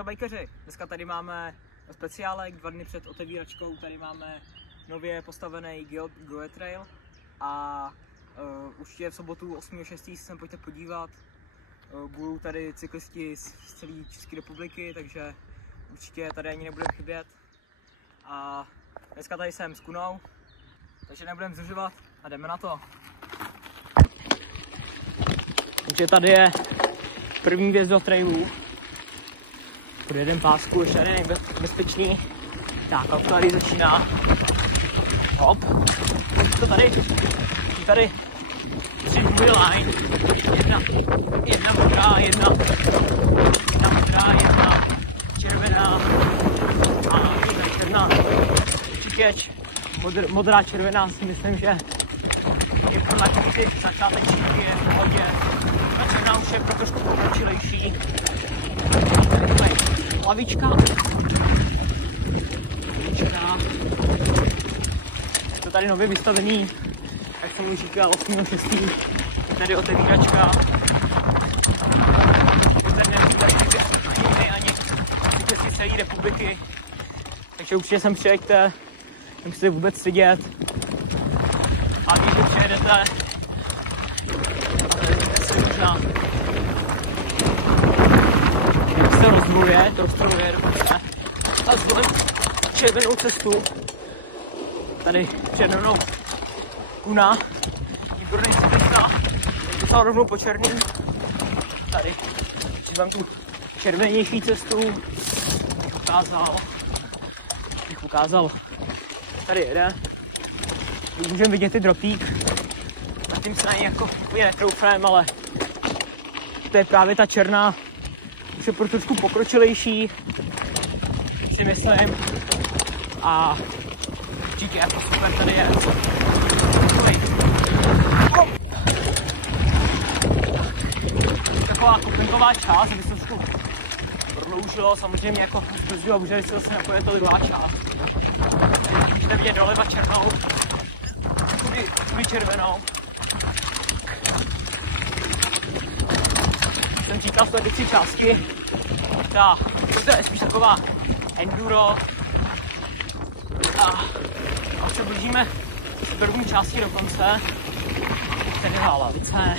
Čaute bajkeři, dneska tady máme speciálek, 2 dny před otevíračkou, tady máme nově postavený GeoTrail a určitě v sobotu 8.6. se sem pojďte podívat. Budou tady cyklisti z celé České republiky, takže určitě tady ani nebude chybět. A dneska tady jsem s Kunou, takže nebudeme zdržovat a jdeme na to. Takže tady je první věc do trailu. Podjedem pásku, ještě tady nebezpečný. Tak, a tady začíná. Hop. To tady 3 dvůry line. Jedna modrá, jedna modrá, jedna červená a jedna černá. Přitěč. Modrá, červená si myslím, že je pro naše začátečníky je v pohodě. Ta černá už je pro trošku pokročilejší. Lavička. Je to tady nově vystavený, jak jsem už říkal, 8.6. Tady otevíračka. Je tady nevím ani cyklisti celé republiky. Takže určitě sem přijeďte, nemusíte vůbec sedět. A když vy přijedete, se možná se rozvoluje dokonce. A zvolím červenou cestu. Tady červenou Kuna, výborný cyklista, docela rovnou po černým. Tady mám tu červenější cestu, bych ukázal. Tady jede. Můžeme vidět ty dropík. Na tím se ani jako úplně netroufám, ale to je právě ta černá. Už je pro trošku pokročilejší, si myslím. A určitě jako super tady je. Taková kopinková část, aby se trošku prodloužilo, samozřejmě jako zbrzdilo, protože se zase napoje to druhá část. Můžete vidět doleva černou, tudy červenou. Jsem říkal, že to je 3 části. To je spíš taková enduro. A už se blížíme v první části do konce. Tady je lavice.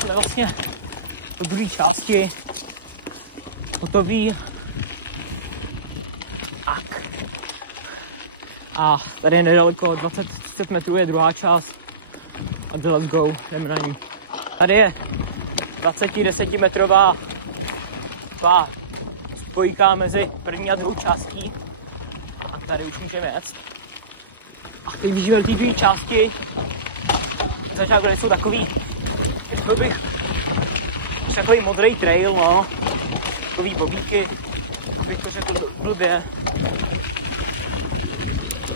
To je vlastně do druhé části hotový. A tady je nedaleko, 20-30 metrů je druhá část. A let's go, jdeme na ní. Tady je 20-10 metrová spojka mezi první a druhou částí. A tady už můžeme jet. A teď běžíme do té druhé části. Začátku jsou takový, řekl bych, takový modrý trail, no. Takový bobíky, bych to řekl blbě.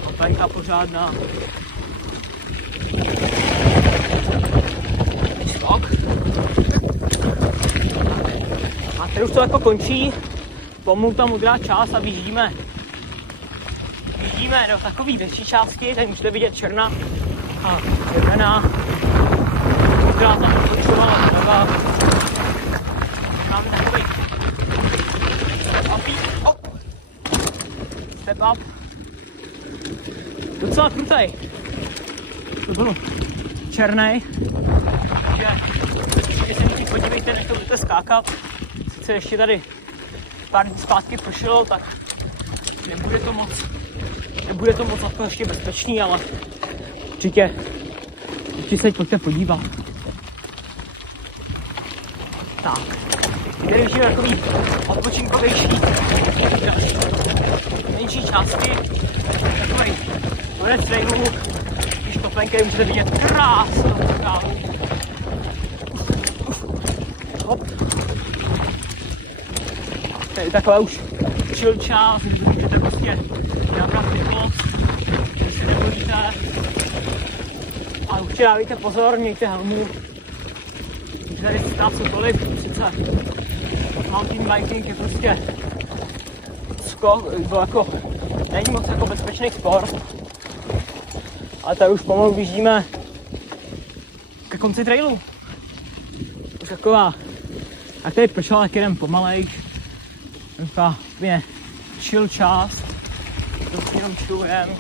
Opajka pořádná. Skok. A tady už to jako končí. Pomalu ta modrá část a vyjíždíme do takové větší části. Tady můžete vidět černá a červená. Modrá tam pokročovala doleva. Máme takový step up. Docela krutej. To bylo černej. Takže se mi podívejte, než to budete skákat. Sice ještě tady pár dní zpátky pršelo, tak nebude to moc jako ještě bezpečný, ale určitě se pojďte podívat. Tak, tady už je takový odpočinkovější, menší části, takový konec trailu, když kopenky můžete vidět krásnou kávu. Hop. Tady je taková už chill část, můžete prostě nabrat rychlost, když se nebojíte. Ale určitě dávejte pozor, mějte helmu. Můžete tady stát cokoliv, sice mountain biking je prostě skok, to jako není moc jako bezpečný sport. Ale tady už pomalu běžíme ke konci trailu. už taková, jak tady pršel, tak jdem pomalej. Taková úplně chill část, to si jenom chillujem.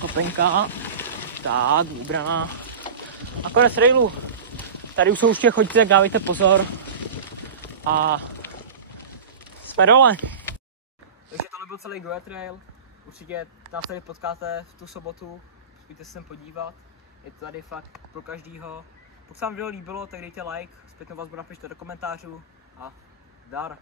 Kopenka, tak, vybraná. A konec trailu. Tady už jsou určitě, chodíte, tak dávejte pozor. A jsme dole. Takže tohle byl celý Goa Trail. Určitě nás tady potkáte v tu sobotu. Pojďte se sem podívat. Je to tady fakt pro každýho. Pokud se vám video líbilo, tak dejte like. Zpětnou vazbu napište do komentářů. A dar.